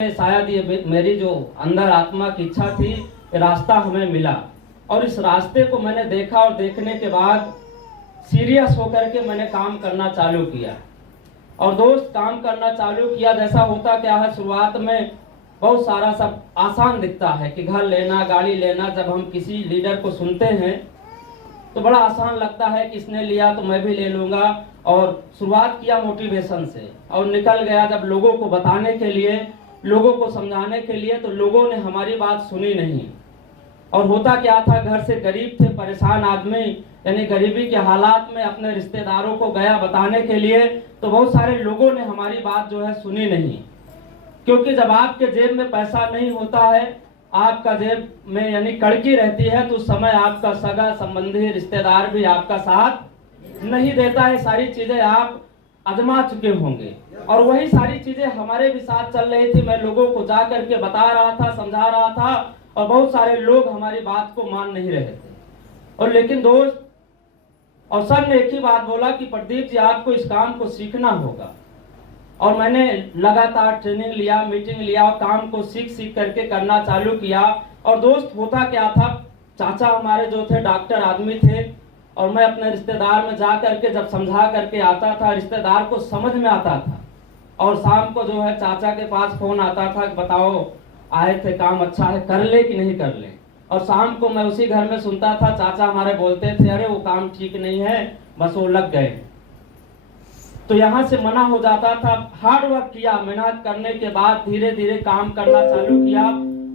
शायद ये मेरी जो अंदर आत्मा की इच्छा थी, रास्ता हमें मिला और इस रास्ते को मैंने देखा और देखने के बाद सीरियस होकर के मैंने काम करना चालू किया। और दोस्त, काम करना चालू किया, जैसा होता क्या है, शुरुआत में बहुत सारा सब आसान दिखता है कि घर लेना, गाड़ी लेना। जब हम किसी लीडर को सुनते हैं तो बड़ा आसान लगता है कि इसने लिया तो मैं भी ले लूँगा। और शुरुआत किया मोटिवेशन से और निकल गया जब लोगों को बताने के लिए, लोगों को समझाने के लिए, तो लोगों ने हमारी बात सुनी नहीं। और होता क्या था, घर से गरीब थे, परेशान आदमी, यानी गरीबी के हालात में अपने रिश्तेदारों को गया बताने के लिए, तो बहुत सारे लोगों ने हमारी बात जो है सुनी नहीं। क्योंकि जब आपके जेब में पैसा नहीं होता है, आपका जेब में यानी कड़की रहती है, तो उस समय आपका सगा संबंधी रिश्तेदार भी आपका साथ नहीं देता है। सारी चीजें आप आजमा चुके होंगे और वही सारी चीजें हमारे भी साथ चल रही थी। मैं लोगों को जा करके बता रहा था, समझा रहा था और बहुत सारे लोग हमारी बात को मान नहीं रहे थे। और लेकिन दोस्त, और सर ने एक ही बात बोला कि प्रदीप जी, आपको इस काम को सीखना होगा। और मैंने लगातार ट्रेनिंग लिया, मीटिंग लिया और काम को सीख सीख करके करना चालू किया। और दोस्त, होता क्या था, चाचा हमारे जो थे डॉक्टर आदमी थे और मैं अपने रिश्तेदार में जा करके जब समझा करके आता था, रिश्तेदार को समझ में आता था। और शाम को जो है चाचा के पास फोन आता था कि बताओ आए थे, काम अच्छा है, कर ले कि नहीं कर ले। और शाम को मैं उसी घर में सुनता था, चाचा हमारे बोलते थे, अरे वो काम ठीक नहीं है, बस वो लग गए। तो यहाँ से मना हो जाता था। हार्ड वर्क किया, मेहनत करने के बाद धीरे धीरे काम करना चालू किया,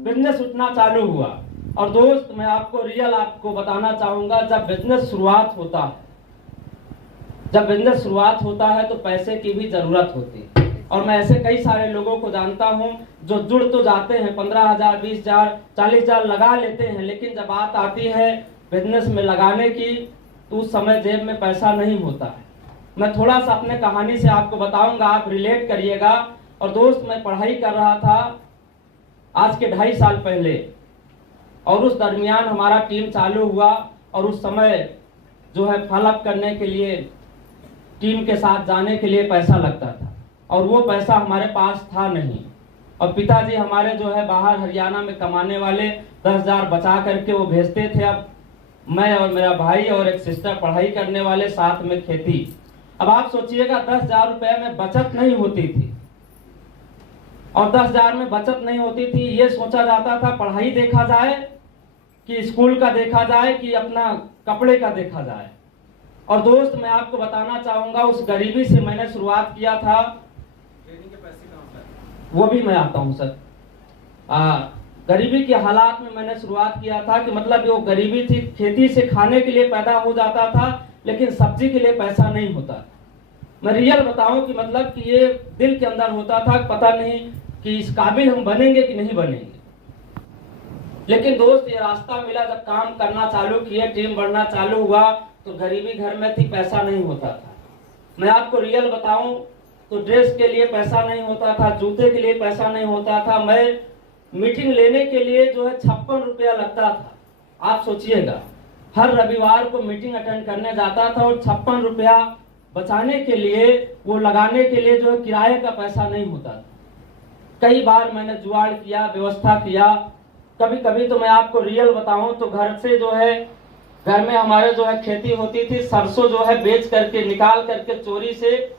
बिजनेस उठना चालू हुआ। और दोस्त, मैं आपको रियल आपको बताना चाहूंगा, जब बिजनेस शुरुआत होता है तो पैसे की भी जरूरत होती है। और मैं ऐसे कई सारे लोगों को जानता हूं जो जुड़ तो जाते हैं, 15,000, 20,000, 40,000 लगा लेते हैं, लेकिन जब बात आती है बिजनेस में लगाने की तो उस समय जेब में पैसा नहीं होता है। मैं थोड़ा सा अपने कहानी से आपको बताऊंगा, आप रिलेट करिएगा। और दोस्त, मैं पढ़ाई कर रहा था आज के 2.5 साल पहले और उस दरमियान हमारा टीम चालू हुआ। और उस समय जो है फॉलोअप करने के लिए, टीम के साथ जाने के लिए पैसा लगता था और वो पैसा हमारे पास था नहीं। और पिताजी हमारे जो है बाहर हरियाणा में कमाने वाले, 10,000 बचा करके वो भेजते थे। अब मैं और मेरा भाई और एक सिस्टर पढ़ाई करने वाले, साथ में खेती। अब आप सोचिएगा, 10,000 रुपये में बचत नहीं होती थी। और 10,000 में बचत नहीं होती थी, ये सोचा जाता था पढ़ाई देखा जाए कि स्कूल का देखा जाए कि अपना कपड़े का देखा जाए। और दोस्त, मैं आपको बताना चाहूंगा, उस गरीबी से मैंने शुरुआत किया था। ट्रेनिंग के पैसे कहां से? वो भी मैं आता हूं सर। गरीबी के हालात में मैंने शुरुआत किया था कि मतलब वो गरीबी थी, खेती से खाने के लिए पैदा हो जाता था लेकिन सब्जी के लिए पैसा नहीं होता था। मैं रियल बताऊं कि मतलब कि ये दिल के अंदर होता था, पता नहीं कि इस काबिल हम बनेंगे कि नहीं बनेंगे। लेकिन दोस्त, ये रास्ता मिला, जब काम करना चालू किए, टीम बढ़ना चालू हुआ, तो गरीबी घर में थी, पैसा नहीं होता था। मैं आपको रियल बताऊं तो ड्रेस के लिए पैसा नहीं होता था, जूते के लिए पैसा नहीं होता था। मैं मीटिंग लेने के लिए जो है 56 रुपया लगता था। आप सोचिएगा, हर रविवार को मीटिंग अटेंड करने जाता था और 56 रुपया बचाने के लिए, वो लगाने के लिए जो है किराए का पैसा नहीं होता था। कई बार मैंने जुगाड़ किया, व्यवस्था किया। कभी कभी तो मैं आपको रियल बताऊं तो घर से जो है, घर में हमारे जो है खेती होती थी, सरसों जो है बेच करके, निकाल करके चोरी से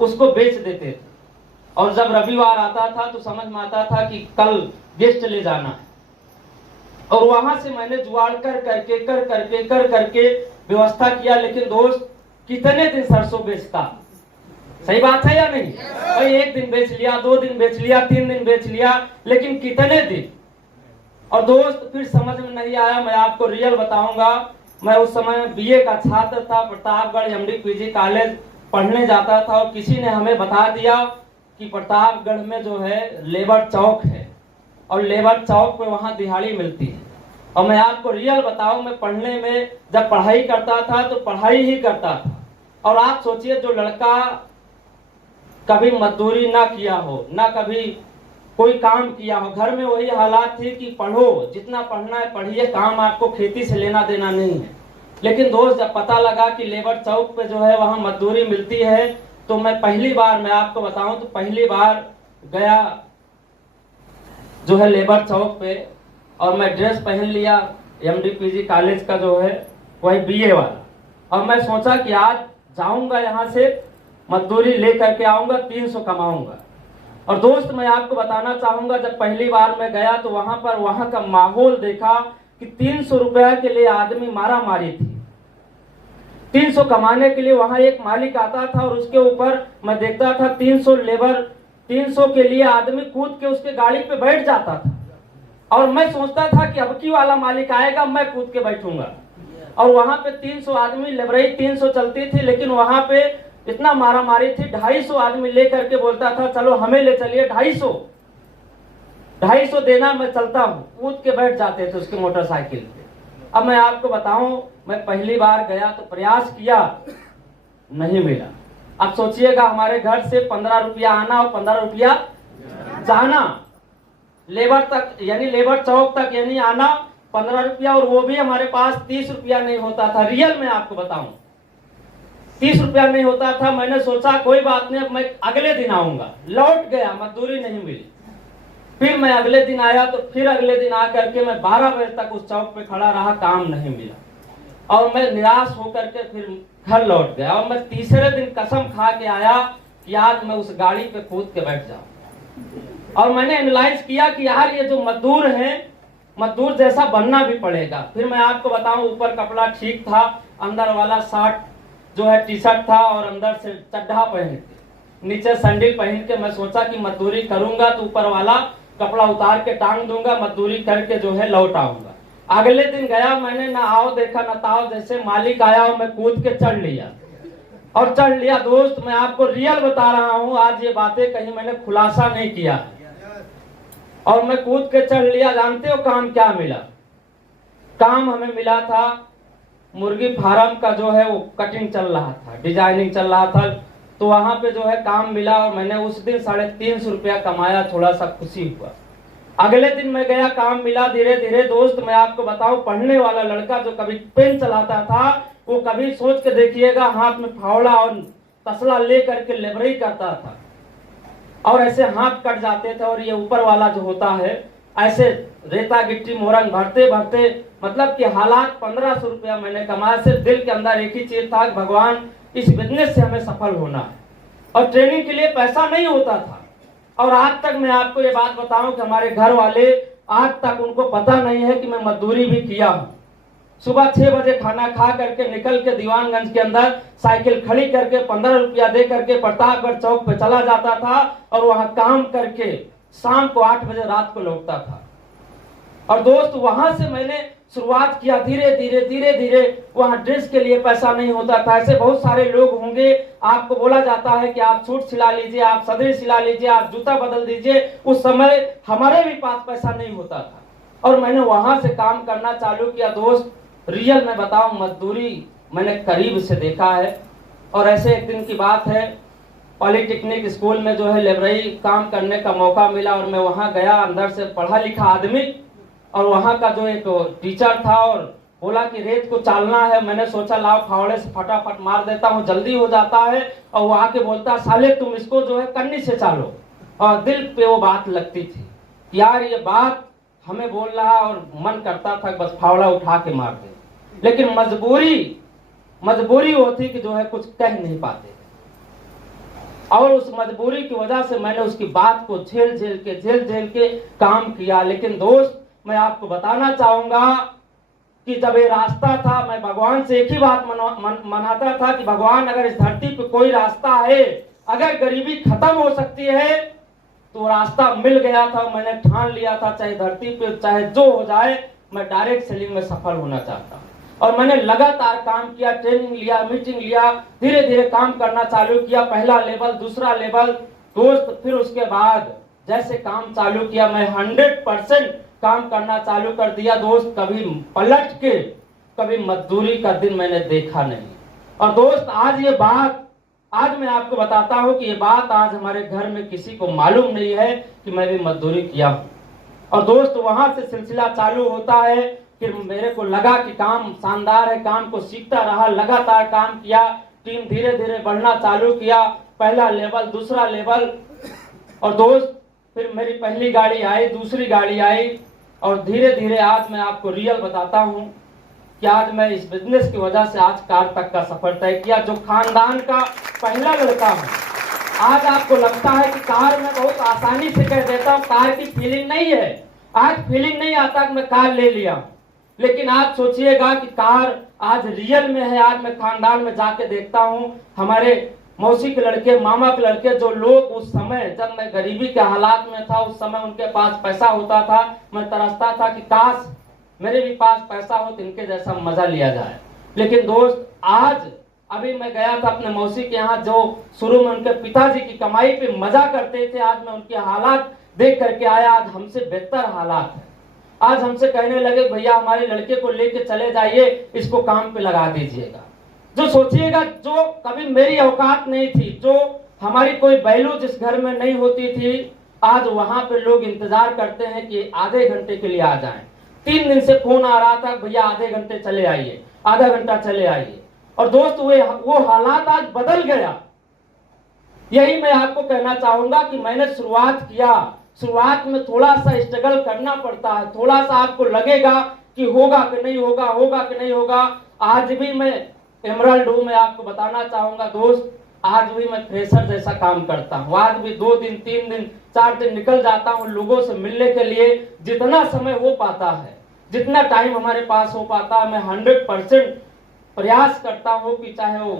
उसको बेच देते थे। और जब रविवार आता था तो समझ में आता था कि कल गेस्ट ले जाना है। और वहां से मैंने जुगाड़ कर करके व्यवस्था किया। लेकिन दोस्त, कितने दिन सरसों बेचता? सही बात है या नहीं भाई? 1 दिन बेच लिया, 2 दिन बेच लिया, 3 दिन बेच लिया, लेकिन कितने दिन? और दोस्त, फिर समझ में नहीं आया। मैं आपको रियल बताऊंगा, मैं उस समय बीए का छात्र था, प्रतापगढ़ एमडी पीजी कॉलेज पढ़ने जाता था। और किसी ने हमें बता दिया कि प्रतापगढ़ में जो है लेबर चौक है और लेबर चौक पे वहां दिहाड़ी मिलती है। और मैं आपको रियल बताऊं, मैं पढ़ने में जब पढ़ाई करता था तो पढ़ाई ही करता था। और आप सोचिए, जो लड़का कभी मजदूरी ना किया हो, ना कभी कोई काम किया हो, घर में वही हालात थी कि पढ़ो, जितना पढ़ना है पढ़िए, काम आपको खेती से लेना देना नहीं है। लेकिन दोस्त, जब पता लगा कि लेबर चौक पे जो है वहां मजदूरी मिलती है, तो मैं पहली बार, मैं आपको बताऊं तो पहली बार गया जो है लेबर चौक पे, और मैं ड्रेस पहन लिया MDPG कॉलेज का जो है वही BA वाला। और मैं सोचा कि आज जाऊंगा यहाँ से मजदूरी ले करके आऊंगा, 300 कमाऊंगा। और दोस्त मैं आपको बताना चाहूंगा, जब पहली बार मैं गया तो वहां का माहौल देखा कि 300 रुपया के लिए आदमी मारा मारी थी। 300 कमाने के लिए वहां एक मालिक आता था और उसके ऊपर मैं देखता था 300 लेबर, 300 के लिए आदमी कूद के उसके गाड़ी पे बैठ जाता था। और मैं सोचता था कि अब की वाला मालिक आएगा, मैं कूद के बैठूंगा। और वहां पे 300 आदमी, लेबरई 300 चलती थी, लेकिन वहां पे इतना मारा मारी थी, 250 आदमी लेकर के बोलता था चलो हमें ले चलिए, 250 देना, मैं चलता हूँ। कूद के बैठ जाते थे उसकी मोटरसाइकिल पे। अब मैं आपको बताऊं, मैं पहली बार गया तो प्रयास किया, नहीं मिला। अब सोचिएगा हमारे घर से 15 रुपया आना और 15 रुपया जाना, लेबर तक यानी लेबर चौक तक यानी आना 15 रुपया, और वो भी हमारे पास 30 रुपया नहीं होता था। रियल में आपको बताऊं 30 रुपया नहीं होता था। मैंने सोचा कोई बात नहीं, अब मैं अगले दिन आऊंगा। लौट गया, मजदूरी नहीं मिली। फिर मैं अगले दिन आया तो फिर अगले दिन आकर के मैं 12 बजे तक उस चौक पे खड़ा रहा, काम नहीं मिला। और मैं निराश होकर के फिर घर लौट गया। और मैं तीसरे दिन कसम खा के आया कि आज मैं उस गाड़ी पे कूद के बैठ जाऊं। और मैंने एनालाइज किया कि यार ये जो मजदूर हैं, मजदूर जैसा बनना भी पड़ेगा। फिर मैं आपको बताऊं, ऊपर कपड़ा ठीक था, अंदर वाला शर्ट जो है टी-शर्ट था और अंदर से चड्ढा पहन के, नीचे सैंडल पहन के मैं सोचा कि मजदूरी करूंगा तो ऊपर वाला कपड़ा उतार के टांग दूंगा, मजदूरी करके जो है लौट आऊंगा। अगले दिन गया, मैंने ना आओ देखा ना ताओ, जैसे मालिक आया और मैं कूद के चढ़ लिया। और चढ़ लिया दोस्त, मैं आपको रियल बता रहा हूं, आज ये बातें कहीं मैंने खुलासा नहीं किया। और मैं कूद के चढ़ लिया। जानते हो काम क्या मिला? काम हमें मिला था मुर्गी फार्म का, जो है वो कटिंग चल रहा था, डिजाइनिंग चल रहा था, तो वहां पे जो है काम मिला। और मैंने उस दिन 350 रुपया कमाया, थोड़ा सा खुशी हुआ। अगले दिन मैं गया, काम मिला धीरे धीरे। दोस्त मैं आपको बताऊं, पढ़ने वाला लड़का जो कभी पेन चलाता था, वो कभी सोच के देखिएगा हाथ में फावड़ा और तसला ले करके लेबरई करता था, और ऐसे हाथ कट जाते थे। और ये ऊपर वाला जो होता है, ऐसे रेता गिट्टी मोरंग भरते भरते, मतलब कि हालात 1500 रुपया मैंने कमाया। सिर्फ दिल के अंदर एक ही चीज था, भगवान इस बिजनेस से हमें सफल होना है। और ट्रेनिंग के लिए पैसा नहीं होता था। और आज तक मैं आपको ये बात बताऊं कि हमारे घर वाले आज तक उनको पता नहीं है कि मैं मजदूरी भी किया हूं। सुबह 6 बजे खाना खा करके निकल के दीवानगंज के अंदर साइकिल खड़ी करके 15 रुपया दे करके प्रतापगढ़ चौक पे चला जाता था, और वहां काम करके शाम को 8 बजे रात को लौटता था। और दोस्त वहां से मैंने शुरुआत किया, धीरे धीरे धीरे धीरे। वहां ड्रेस के लिए पैसा नहीं होता था। ऐसे बहुत सारे लोग होंगे, आपको बोला जाता है कि आप सूट सिला लीजिए, आप सदरी सिला लीजिए, आप जूता बदल दीजिए। उस समय हमारे भी पास पैसा नहीं होता था। और मैंने वहां से काम करना चालू किया। दोस्त रियल में बताऊं, मजदूरी मैंने करीब से देखा है। और ऐसे एक दिन की बात है, पॉलिटेक्निक स्कूल में जो है लेबरई काम करने का मौका मिला, और मैं वहां गया। अंदर से पढ़ा लिखा आदमी, और वहां का जो एक टीचर था, और बोला कि रेत को चालना है। मैंने सोचा लाओ फावड़े से फटाफट मार देता हूँ, जल्दी हो जाता है। और वो आके बोलता, साले तुम इसको जो है कन्नी से चालो। और दिल पे वो बात लगती थी, यार ये बात हमें बोल रहा, और मन करता था बस फावड़ा उठा के मार दे। लेकिन मजबूरी वो थी कि जो है कुछ कह नहीं पाते। और उस मजबूरी की वजह से मैंने उसकी बात को झेल झेल के काम किया। लेकिन दोस्त मैं आपको बताना चाहूंगा कि जब ये रास्ता था, मैं भगवान से एक ही बात मनाता था कि भगवान अगर इस धरती पे कोई रास्ता है, अगर गरीबी खत्म हो सकती है, तो रास्ता मिल गया था। मैंने ठान लिया था, चाहे धरती पे चाहे जो हो जाए, मैं डायरेक्ट सेलिंग में सफल होना चाहता हूँ। और मैंने लगातार काम किया, ट्रेनिंग लिया, मीटिंग लिया, धीरे धीरे काम करना चालू किया। पहला लेवल, दूसरा लेवल दोस्त, फिर उसके बाद जैसे काम चालू किया, मैं 100% काम करना चालू कर दिया दोस्त। कभी पलट के कभी मजदूरी का दिन मैंने देखा नहीं। और दोस्त आज ये बात, आज मैं आपको बताता हूं कि ये बात आज हमारे घर में किसी को मालूम नहीं है कि मैं भी मजदूरी किया हूं। और दोस्त वहां से सिलसिला चालू होता है। फिर मेरे को लगा कि काम शानदार है, काम को सीखता रहा, लगातार काम किया, टीम धीरे धीरे बढ़ना चालू किया। पहला लेवल, दूसरा लेवल। और दोस्त फिर मेरी पहली गाड़ी आई, दूसरी गाड़ी आई, और धीरे धीरे आज मैं आपको रियल बताता हूँ कि आज मैं इस बिजनेस की वजह से आज कार तक का सफर तय किया। जो खानदान का पहला लड़का हूँ, आज आपको लगता है कि कार में बहुत आसानी से कह देता हूँ, कार की फीलिंग नहीं है, आज फीलिंग नहीं आता कि मैं कार ले लिया हूँ। लेकिन आज सोचिएगा कि कार आज रियल में है। आज मैं खानदान में जाके देखता हूँ, हमारे मौसी के लड़के, मामा के लड़के, जो लोग उस समय जब मैं गरीबी के हालात में था, उस समय उनके पास पैसा होता था, मैं तरसता था कि काश मेरे भी पास पैसा हो तो इनके जैसा मजा लिया जाए। लेकिन दोस्त, आज अभी मैं गया था अपने मौसी के यहाँ, जो शुरू में उनके पिताजी की कमाई पे मजा करते थे, आज मैं उनके हालात देख करके आया। आज हमसे बेहतर हालात है। आज हमसे कहने लगे भैया हमारे लड़के को लेके चले जाइए, इसको काम पे लगा दीजिएगा। जो सोचिएगा, जो कभी मेरी औकात नहीं थी, जो हमारी कोई वैल्यू जिस घर में नहीं होती थी, आज वहां पे लोग इंतजार करते हैं कि आधे घंटे के लिए आ जाएं। 3 दिन से फोन आ रहा था, भैया आधे घंटे चले आइए, आधा घंटा चले आइए। और दोस्त, वो हालात आज बदल गया। यही मैं आपको कहना चाहूंगा कि मैंने शुरुआत किया, शुरुआत में थोड़ा सा स्ट्रगल करना पड़ता है, थोड़ा सा आपको लगेगा कि होगा कि नहीं होगा, होगा कि नहीं होगा। आज भी मैं एमराल्ड हूं, मैं आपको बताना चाहूंगा दोस्त, आज भी मैं फ्रेशर जैसा काम करता हूँ। आज भी 2 दिन, 3 दिन, 4 दिन निकल जाता हूँ लोगों से मिलने के लिए। जितना समय हो पाता है, जितना टाइम हमारे पास हो पाता है, मैं 100% प्रयास करता हूँ कि चाहे वो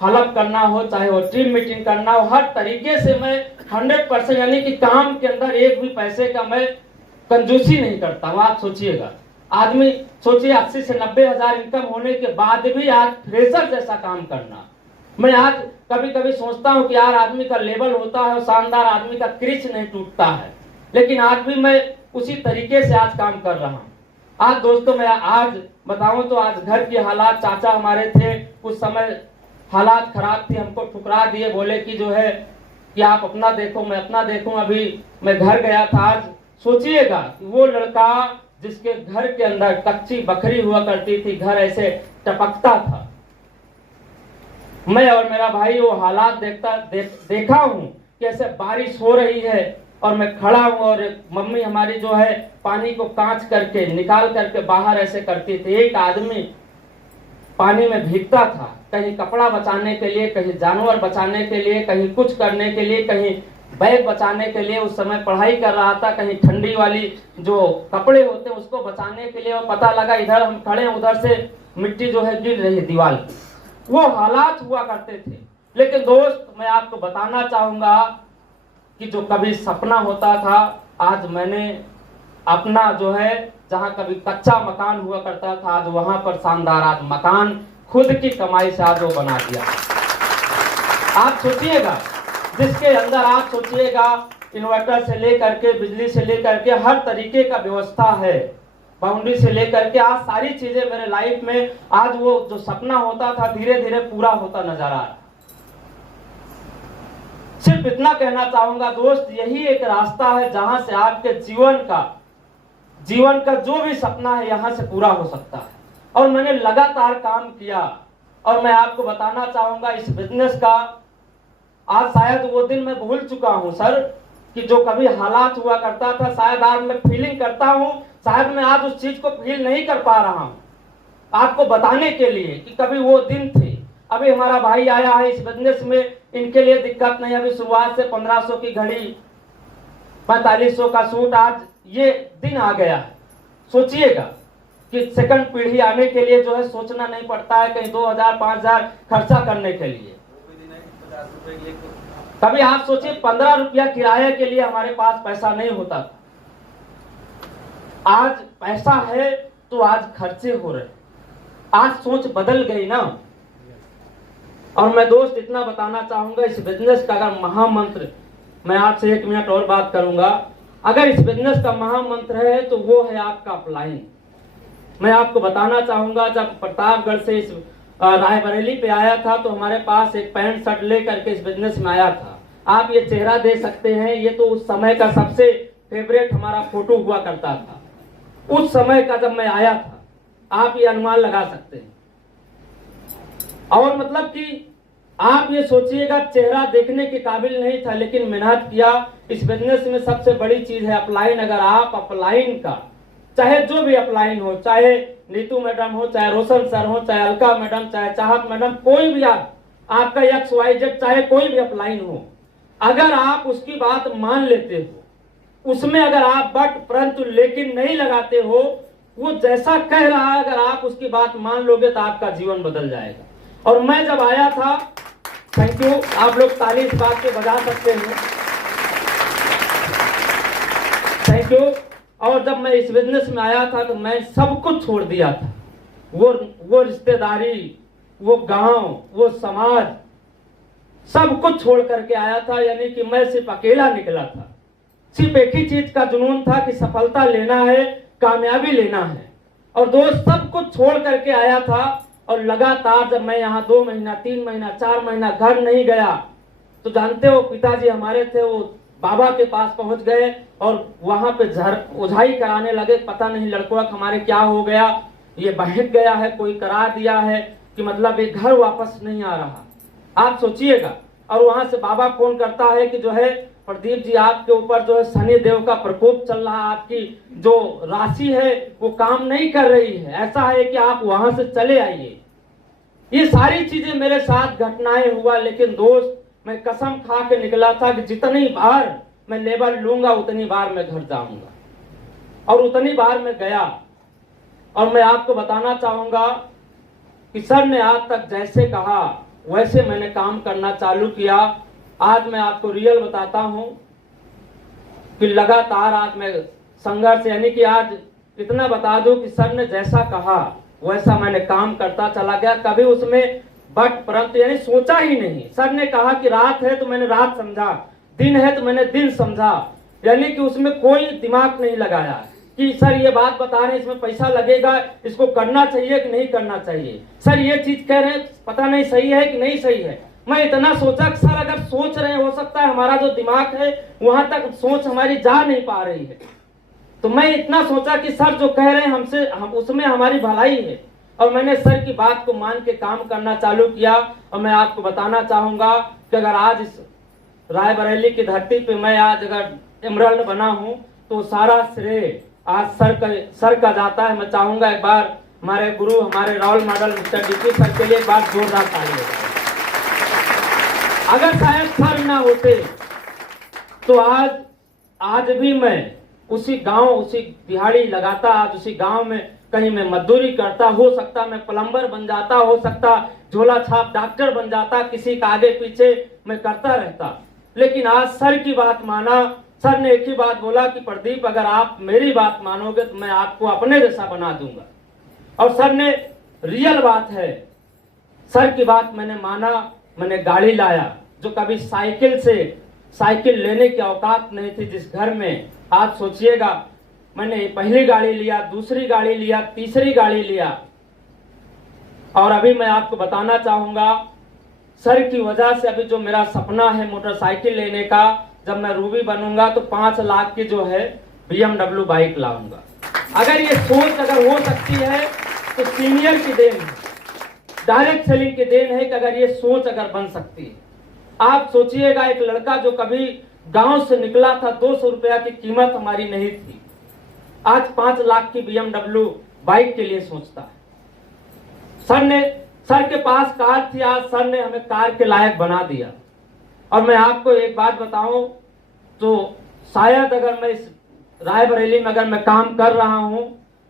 हलफ करना हो, चाहे वो टीम मीटिंग करना हो, हर तरीके से मैं 100%, यानी कि काम के अंदर एक भी पैसे का मैं कंजूसी नहीं करता हूँ। आप सोचिएगा, आदमी सोचिए 80 से 90 हजार इनकम होने के बाद भी आज फ्रेशर जैसा काम करना। मैं आज कभी कभी सोचता हूँ कि यार आदमी का लेवल होता है, शानदार आदमी का क्रिच नहीं टूटता है, लेकिन आज भी मैं उसी तरीके से आज काम कर रहा हूँ। आज दोस्तों, मैं आज बताऊं तो आज घर की हालात, चाचा हमारे थे उस समय, हालात खराब थी, हमको ठुकरा दिए, बोले कि जो है कि आप अपना देखो, मैं अपना देखूं। अभी मैं घर गया था, आज सोचिएगा कि वो लड़का जिसके घर के अंदर कच्ची बकरी हुआ करती थी, घर ऐसे टपकता था, मैं और मेरा भाई वो हालात देखा हूं कि ऐसे बारिश हो रही है और मैं खड़ा हूं, और मम्मी हमारी जो है पानी को कांच करके निकाल करके बाहर ऐसे करती थी। एक आदमी पानी में भीगता था, कहीं कपड़ा बचाने के लिए, कहीं जानवर बचाने के लिए, कहीं कुछ करने के लिए, कहीं बैग बचाने के लिए। उस समय पढ़ाई कर रहा था, कहीं ठंडी वाली जो कपड़े होते हैं उसको बचाने के लिए। और पता लगा इधर हम खड़े हैं, उधर से मिट्टी जो है गिर रही है दीवार पे। वो हालात हुआ करते थे। लेकिन दोस्त, मैं आपको बताना चाहूंगा कि जो कभी सपना होता था, आज मैंने अपना जो है, जहां कभी कच्चा मकान हुआ करता था, आज वहां पर शानदार आज मकान खुद की कमाई से आज वो बना दिया। आप सोचिएगा, जिसके अंदर आप सोचिएगा इन्वर्टर से लेकर के, बिजली से लेकर के, हर तरीके का व्यवस्था है, बाउंड्री से लेकर के, आज सारी चीजें मेरे लाइफ में, आज वो जो सपना होता था धीरे धीरे पूरा होता नजर आ रहा। सिर्फ इतना कहना चाहूंगा दोस्त, यही एक रास्ता है जहां से आपके जीवन का जो भी सपना है यहां से पूरा हो सकता है। और मैंने लगातार काम किया, और मैं आपको बताना चाहूंगा इस बिजनेस का, आज शायद वो दिन मैं भूल चुका हूं सर, कि जो कभी हालात हुआ करता था, शायद आज मैं फीलिंग करता हूं, शायद मैं आज उस चीज को फील नहीं कर पा रहा हूं, आपको बताने के लिए कि कभी वो दिन थे। अभी हमारा भाई आया है इस बिजनेस में, इनके लिए दिक्कत नहीं। अभी शुरुआत से 1500 की घड़ी, 4500 का सूट, आज ये दिन आ गया है। सोचिएगा कि सेकंड पीढ़ी आने के लिए जो है सोचना नहीं पड़ता है कहीं 2000 5000 खर्चा करने के लिए। कभी आप सोचिए 15 रुपया किराए के लिए हमारे पास पैसा नहीं होता था, आज पैसा है तो आज खर्चे हो रहे, आज सोच बदल गई ना। और मैं दोस्त इतना बताना चाहूंगा, इस बिजनेस का अगर महामंत्र, मैं आपसे 1 मिनट और बात करूंगा, अगर इस बिजनेस का महामंत्र है तो वो है आपका अपलाइन। मैं आपको बताना चाहूंगा, जब प्रतापगढ़ से इस रायबरेली पे आया था तो हमारे पास एक पैंट शर्ट ले करके इस बिजनेस में आया था। आप ये चेहरा दे सकते हैं, ये तो उस समय का सबसे फेवरेट हमारा फोटो हुआ करता था, उस समय का जब मैं आया था, आप ये अनुमान लगा सकते हैं। और मतलब कि आप ये सोचिएगा चेहरा देखने के काबिल नहीं था, लेकिन मेहनत किया। इस बिजनेस में सबसे बड़ी चीज है अपलाइन। अगर आप अपलाइन का, चाहे जो भी अपलाइन हो, चाहे नीतू मैडम हो, चाहे रोशन सर हो, चाहे अलका मैडम, चाहे चाहत मैडम, कोई भी आपका XYZ, चाहे कोई भी अपलाइन हो, अगर आप उसकी बात मान लेते हो, उसमें अगर आप बट परंतु लेकिन नहीं लगाते हो, वो जैसा कह रहा है अगर आप उसकी बात मान लोगे तो आपका जीवन बदल जाएगा। और मैं जब आया था, थैंक यू, आप लोग ताली इस बात पे बजा सकते हैं, थैंक यू। और जब मैं इस बिजनेस में आया था तो मैं सब कुछ छोड़ दिया था, वो रिश्तेदारी, वो गांव, वो समाज, सब कुछ छोड़ करके आया था। यानी कि मैं सिर्फ अकेला निकला था। सिर्फ एक ही चीज का जुनून था कि सफलता लेना है, कामयाबी लेना है। और दोस्त सब कुछ छोड़ करके आया था। और लगातार जब मैं यहाँ 2 महीना, 3 महीना, 4 महीना घर नहीं गया, तो जानते हो पिताजी हमारे थे, वो बाबा के पास पहुंच गए और वहां पे ओझाई कराने लगे। पता नहीं लड़कों हमारे क्या हो गया, ये बहक गया है, कोई करा दिया है कि मतलब ये घर वापस नहीं आ रहा। आप सोचिएगा। और वहां से बाबा फोन करता है कि जो है प्रदीप जी, आपके ऊपर जो है शनि देव का प्रकोप चल रहा है, आपकी जो राशि है वो काम नहीं कर रही है, ऐसा है कि आप वहां से चले आइए। ये सारी चीजें मेरे साथ घटनाएं हुआ। लेकिन दोस्त, मैं कसम खा के निकला था कि जितनी बार मैं लेबर लूंगा उतनी बार मैं घर जाऊंगा। और उतनी बार मैं गया। और मैं आपको बताना चाहूंगा कि सर ने आज तक जैसे कहा वैसे मैंने काम करना चालू किया। आज मैं आपको रियल बताता हूं कि लगातार आज मैं संघर्ष, यानी कि आज इतना बता दूं कि सर ने जैसा कहा वैसा मैंने काम करता चला गया। कभी उसमें बट परंतु यानी सोचा ही नहीं। सर ने कहा कि रात है तो मैंने रात समझा, दिन है तो मैंने दिन समझा। यानी कि उसमें कोई दिमाग नहीं लगाया कि सर ये बात बता रहे हैं, इसमें पैसा लगेगा, इसको करना चाहिए कि नहीं करना चाहिए, सर ये चीज कह रहे हैं पता नहीं सही है कि नहीं सही है। मैं इतना सोचा कि सर अगर सोच रहे हैं, हो सकता है हमारा जो दिमाग है वहां तक सोच हमारी जा नहीं पा रही है। तो मैं इतना सोचा कि सर जो कह रहे हैं हमसे, हम उसमें हमारी भलाई है। और मैंने सर की बात को मान के काम करना चालू किया। और मैं आपको बताना चाहूंगा कि अगर आज इस रायबरेली की धरती पे मैं आज अगर एमरल्ड बना हूं तो सारा श्रेय आज सर का जाता है। मैं चाहूंगा एक बार हमारे गुरु, हमारे role model mister DP sir के लिए एक बार जोरदार ताली हो। अगर शायद सर ना होते तो आज भी मैं उसी गांव, उसी दिहाड़ी लगाता, आज उसी गांव में कहीं मैं मजदूरी करता, हो सकता मैं प्लम्बर बन जाता, हो सकता झोला छाप डॉक्टर बन जाता, किसी का आगे पीछे मैं करता रहता। लेकिन आज सर की बात माना। सर ने एक ही बात बोला कि प्रदीप अगर आप मेरी बात मानोगे तो मैं आपको अपने जैसा बना दूंगा। और सर ने, रियल बात है, सर की बात मैंने माना। मैंने गाड़ी लाया जो कभी साइकिल लेने की औकात नहीं थी जिस घर में। आज सोचिएगा, मैंने पहली गाड़ी लिया, दूसरी गाड़ी लिया, तीसरी गाड़ी लिया। और अभी मैं आपको बताना चाहूंगा सर की वजह से अभी जो मेरा सपना है मोटरसाइकिल लेने का, जब मैं रूबी बनूंगा तो 5 लाख की जो है BMW बाइक लाऊंगा। अगर ये सोच अगर हो सकती है तो सीनियर की देन है, डायरेक्ट सेलिंग की देन है कि अगर ये सोच अगर बन सकती है। आप सोचिएगा, एक लड़का जो कभी गांव से निकला था, 200 रुपया की कीमत हमारी नहीं थी, आज 5 लाख की BMW बाइक के लिए सोचता है। सर के पास कार थी, आज सर ने हमें कार के लायक बना दिया। और मैं आपको एक बात बताऊं तो शायद अगर मैं इस रायबरेली में अगर मैं काम कर रहा हूं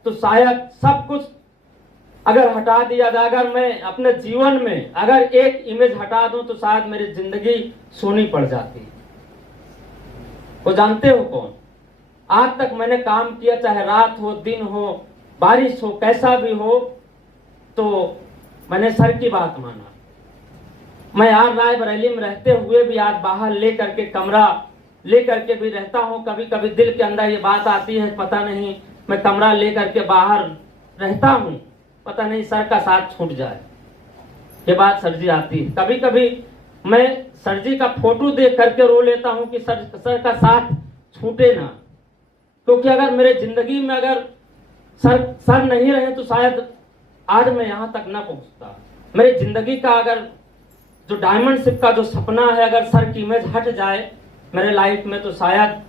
तो शायद सब कुछ अगर हटा दिया जाए, अगर मैं अपने जीवन में अगर एक इमेज हटा दूं तो शायद मेरी जिंदगी सोनी पड़ जाती। वो जानते हो कौन? आज तक मैंने काम किया, चाहे रात हो, दिन हो, बारिश हो, कैसा भी हो, तो मैंने सर की बात माना। मैं आज रायबरेली में रहते हुए भी आज बाहर ले करके कमरा ले करके भी रहता हूँ। कभी कभी दिल के अंदर ये बात आती है, पता नहीं मैं कमरा ले करके बाहर रहता हूँ, पता नहीं सर का साथ छूट जाए, ये बात सर जी आती है। कभी कभी मैं सर जी का फोटो देख करके रो लेता हूँ कि सर का साथ छूटे ना। क्योंकि अगर मेरे जिंदगी में अगर सर नहीं रहे तो शायद आज मैं यहाँ तक ना पहुँचता। मेरी जिंदगी का अगर जो डायमंड शिप का जो सपना है, अगर सर की इमेज हट जाए मेरे लाइफ में तो शायद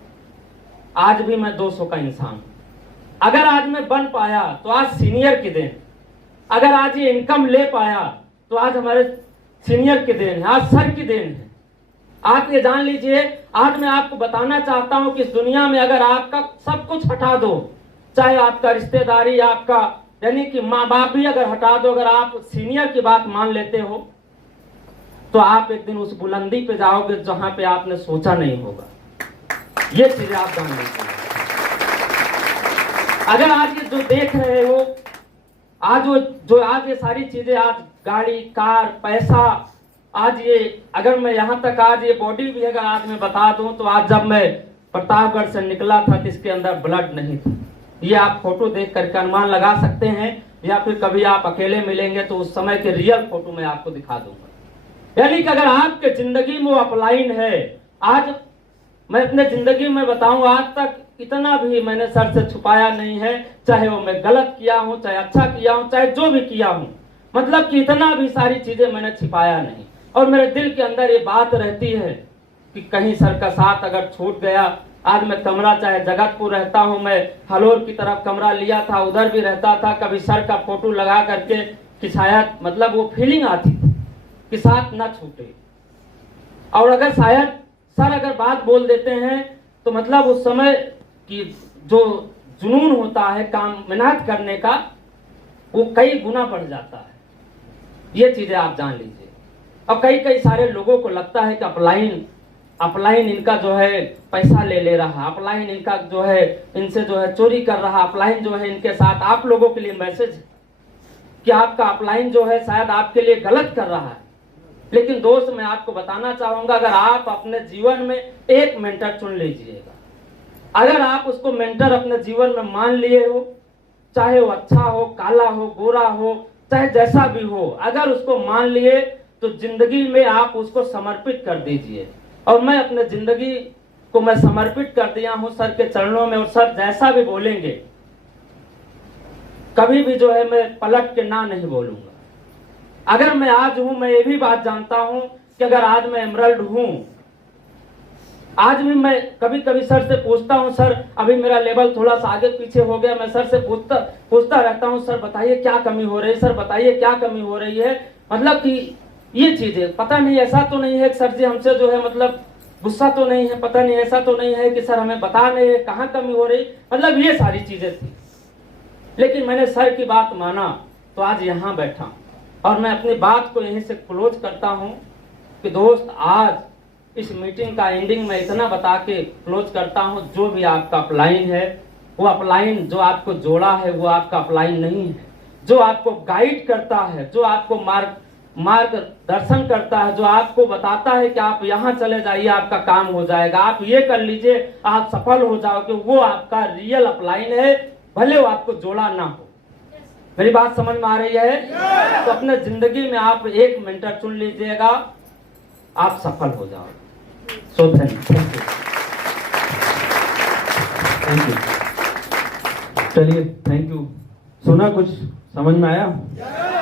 आज भी मैं 200 का इंसान हूं। अगर आज मैं बन पाया तो आज सीनियर की देन, अगर आज ये इनकम ले पाया तो आज हमारे सीनियर की देन है, आज सर की देन है। आप ये जान लीजिए, आज मैं आपको बताना चाहता हूं कि इस दुनिया में अगर आपका सब कुछ हटा दो, चाहे आपका रिश्तेदारी, आपका यानी कि माँ बाप भी अगर हटा दो, अगर आप सीनियर की बात मान लेते हो तो आप एक दिन उस बुलंदी पे जाओगे जहां पे आपने सोचा नहीं होगा। ये चीजें आप जान लीजिए। अगर आज ये जो देख रहे हो, आज आज ये सारी चीजें, आज गाड़ी, कार, पैसा, आज ये अगर मैं यहाँ तक आज ये बॉडी भी अगर आज मैं बता दूं तो आज जब मैं प्रतापगढ़ से निकला था तो इसके अंदर ब्लड नहीं था। ये आप फोटो देख करके अनुमान लगा सकते हैं, या फिर कभी आप अकेले मिलेंगे तो उस समय के रियल फोटो मैं आपको दिखा दूंगा। यानी कि अगर आपके जिंदगी में वो अपलाइन है, आज मैं अपने जिंदगी में बताऊं आज तक इतना भी मैंने सर से छुपाया नहीं है, चाहे वो मैं गलत किया हूं, चाहे अच्छा किया हूं, चाहे जो भी किया हूं, मतलब कि इतना भी सारी चीजें मैंने छिपाया नहीं। और मेरे दिल के अंदर ये बात रहती है कि कहीं सर का साथ अगर छूट गया, आज मैं कमरा चाहे जगतपुर रहता हूं, मैं हलोर की तरफ कमरा लिया था, उधर भी रहता था, कभी सर का फोटो लगा करके कि शायद मतलब वो फीलिंग आती थी कि साथ ना छूटे। और अगर शायद सर अगर बात बोल देते हैं तो मतलब उस समय की जो जुनून होता है काम मेहनत करने का, वो कई गुना बढ़ जाता है। ये चीजें आप जान लीजिए। अब कई सारे लोगों को लगता है कि अपलाइन इनका जो है पैसा ले रहा, अपलाइन इनका जो है इनसे जो है चोरी कर रहा, अपलाइन जो है इनके साथ। आप लोगों के लिए मैसेज है कि आपका अपलाइन जो है शायद आपके लिए गलत कर रहा है, लेकिन दोस्त मैं आपको बताना चाहूंगा, अगर आप अपने जीवन में एक मेंटर चुन लीजिएगा, अगर आप उसको मेंटर अपने जीवन में मान लिए हो, चाहे वो अच्छा हो, काला हो, गोरा हो, चाहे जैसा भी हो, अगर उसको मान लिए तो जिंदगी में आप उसको समर्पित कर दीजिए। और मैं अपने जिंदगी को मैं समर्पित कर दिया हूं सर के चरणों में, और सर जैसा भी बोलेंगे कभी भी जो है मैं पलट के ना नहीं बोलूंगा। अगर मैं आज हूं, मैं ये भी बात जानता हूं कि अगर आज मैं एमरल्ड हूं, आज भी मैं कभी कभी सर से पूछता हूं, सर अभी मेरा लेवल थोड़ा सा आगे पीछे हो गया, मैं सर से पूछता रहता हूं, सर बताइए क्या कमी हो रही है, सर बताइए क्या कमी हो रही है। मतलब कि ये चीजें पता नहीं, ऐसा तो नहीं है कि सर जी हमसे जो है मतलब गुस्सा तो नहीं है, पता नहीं ऐसा तो नहीं है कि सर हमें बता नहीं है कहाँ कमी हो रही, मतलब ये सारी चीजें थी। लेकिन मैंने सर की बात माना तो आज यहाँ बैठा, और मैं अपनी बात को यहीं से क्लोज करता हूं कि दोस्त आज इस मीटिंग का एंडिंग में इतना बता के क्लोज करता हूं, जो भी आपका अपलाइन है, वो अपलाइन जो आपको जोड़ा है वो आपका अपलाइन नहीं है। जो आपको गाइड करता है, जो आपको मार्गदर्शन करता है, जो आपको बताता है कि आप यहाँ चले जाइए, आपका काम हो जाएगा, आप ये कर लीजिए, आप सफल हो जाओगे, वो आपका रियल अपलाइन है, भले वो आपको जोड़ा ना हो। मेरी बात समझ में आ रही है? तो अपने जिंदगी में आप एक मेंटर चुन लीजिएगा, आप सफल हो जाओगे। So thank you. चलिए, थैंक यू। सुना, कुछ समझ में आया?